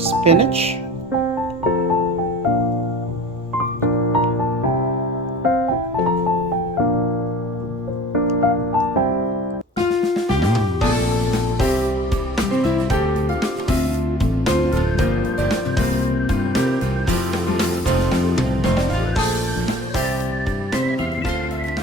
spinach.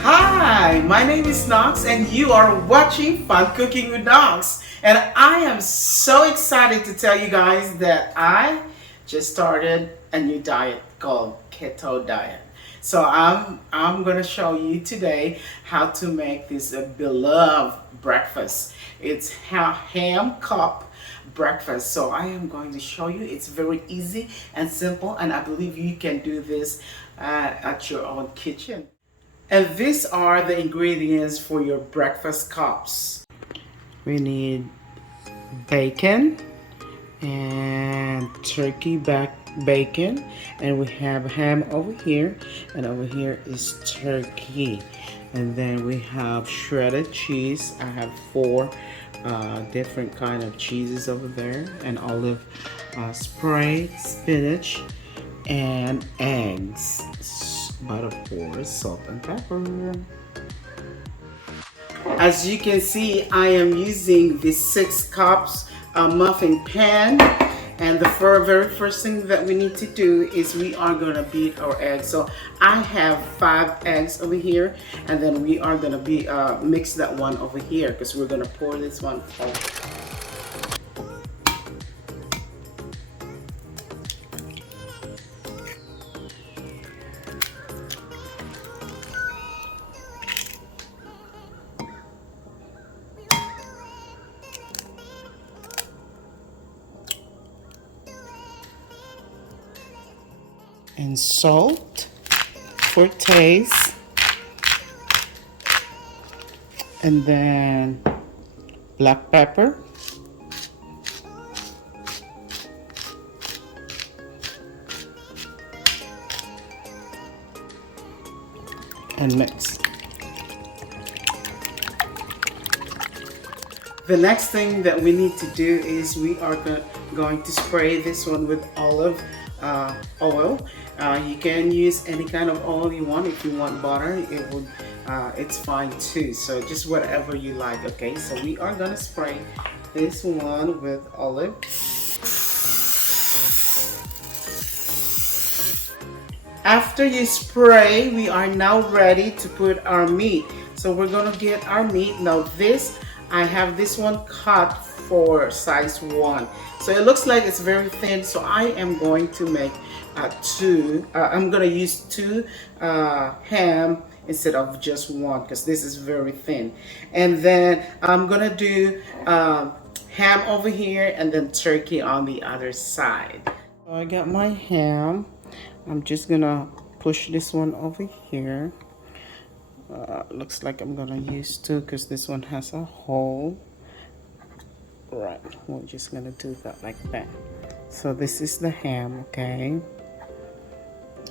Hi, my name is Knox and you are watching Fun Cooking with Knox. And I am so excited to tell you guys that I just started a new diet called Keto Diet. So I'm going to show you today how to make this beloved breakfast. It's ham cup breakfast. So I am going to show you. It's very easy and simple, and I believe you can do this at your own kitchen. And these are the ingredients for your breakfast cups. We need bacon and turkey bacon, and we have ham over here, and over here is turkey. And then we have shredded cheese. I have four different kind of cheeses over there, and olive spray, spinach, and eggs. But of course, salt and pepper. As you can see, I am using the 6 cups muffin pan, and the very first thing that we need to do is we are going to beat our eggs. So I have 5 eggs over here, and then we are going to mix that one over here because we're going to pour this one over. And salt for taste, and then black pepper, and mix. The next thing that we need to do is we are going to spray this one with olive oil. You can use any kind of oil you want. If you want butter, it's fine too. So just whatever you like. Okay, so we are gonna spray this one with olive. After you spray, we are now ready to put our meat. So we're gonna get our meat. Now I have this one cut for size 1. So it looks like it's very thin, so I am going to make I'm going to use 2 ham instead of just 1 because this is very thin. And then I'm going to do ham over here and then turkey on the other side. So I got my ham. I'm just going to push this one over here. Looks like I'm going to use 2 because this one has a hole. Right, we're just gonna do that like that. So this is the ham, okay?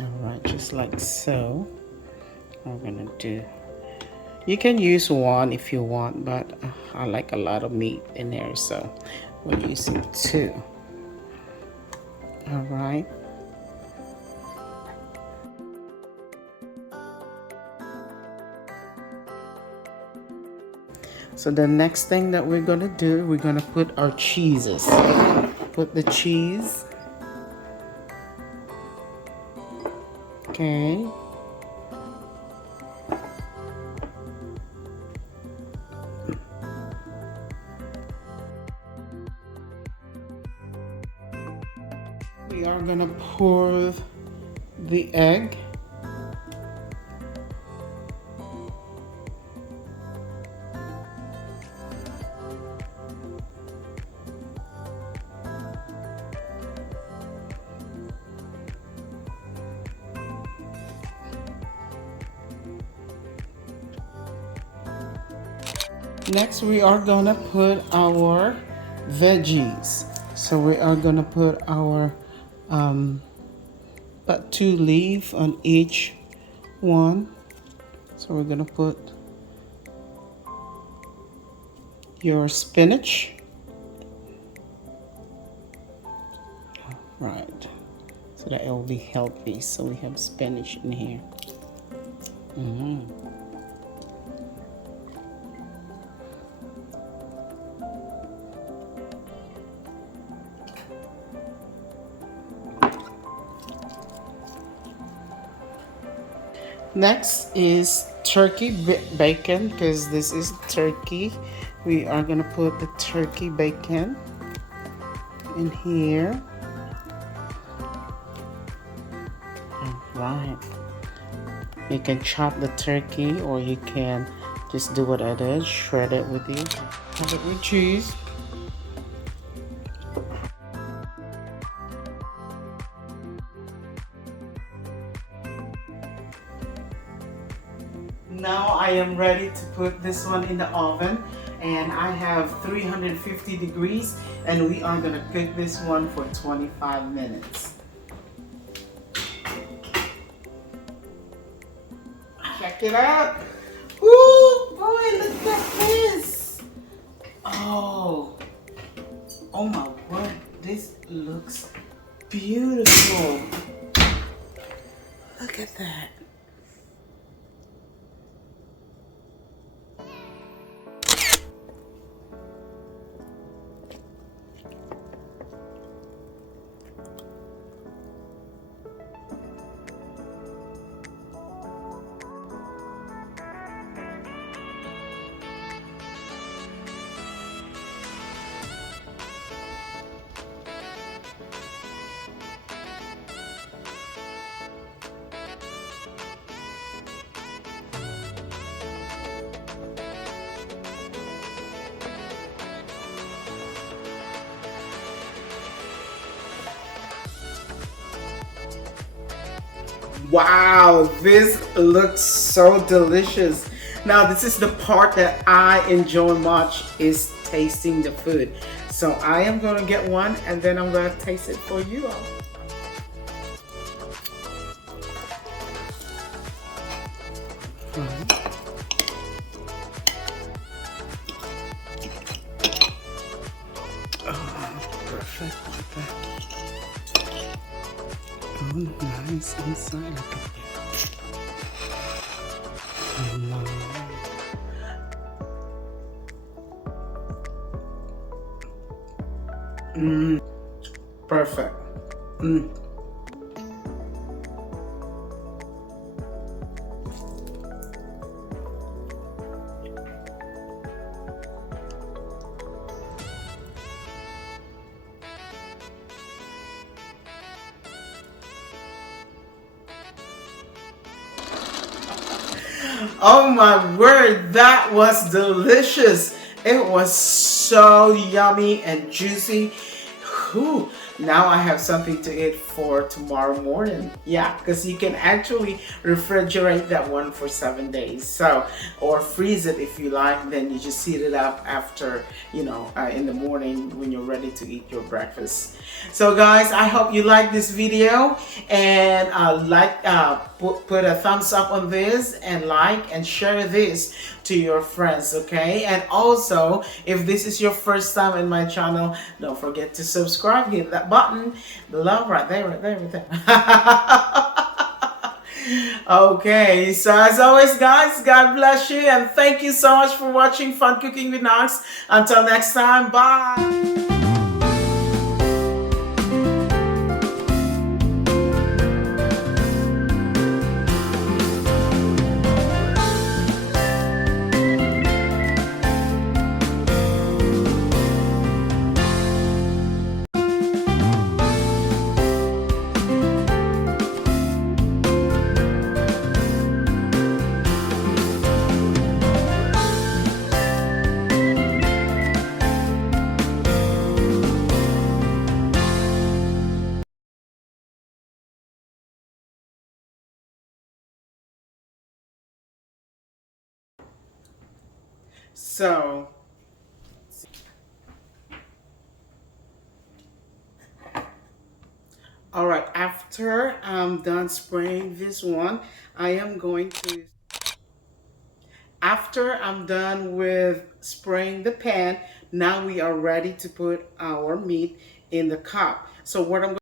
All right, just like so. We're gonna do, you can use 1 if you want, but I like a lot of meat in there, so we're using 2. All right. So the next thing that we're gonna do, we're gonna put our cheeses. Put the cheese. Okay. We are gonna pour the egg. Next, we are gonna put our veggies. So we are gonna put our about 2 leaves on each one. So we're gonna put your spinach, Right. So that it will be healthy. So we have spinach in here. Mm-hmm. Next is turkey bacon, because this is turkey. We are gonna put the turkey bacon in here. All right. You can chop the turkey, or you can just do what I did, shred it with you. Have it with cheese. Now I am ready to put this one in the oven, and I have 350 degrees, and we are gonna cook this one for 25 minutes. Check it out. Woo, boy, look at this. Oh, oh my word, this looks beautiful. Look at that. Wow, this looks so delicious. Now, this is the part that I enjoy much, is tasting the food. So I am going to get one, and then I'm going to taste it for you all. Mhm. Oh, perfect like that. Oh, nice inside. Look at that. Mm, perfect. Mm. Oh my word, that was delicious. It was so yummy and juicy. Whew. Now I have something to eat for tomorrow morning. Yeah, because you can actually refrigerate that one for 7 days. So, or freeze it if you like. Then you just heat it up after, in the morning when you're ready to eat your breakfast. So, guys, I hope you like this video, and put a thumbs up on this, and like and share this to your friends, okay? And also, if this is your first time in my channel, don't forget to subscribe. Hit that button below, right there, right there, right there. Okay, so as always, guys, God bless you, and thank you so much for watching Fun Cooking with Knox. Until next time, bye. So, all right, after I'm done spraying this one, I am going to, after I'm done with spraying the pan, now we are ready to put our meat in the cup. So what I'm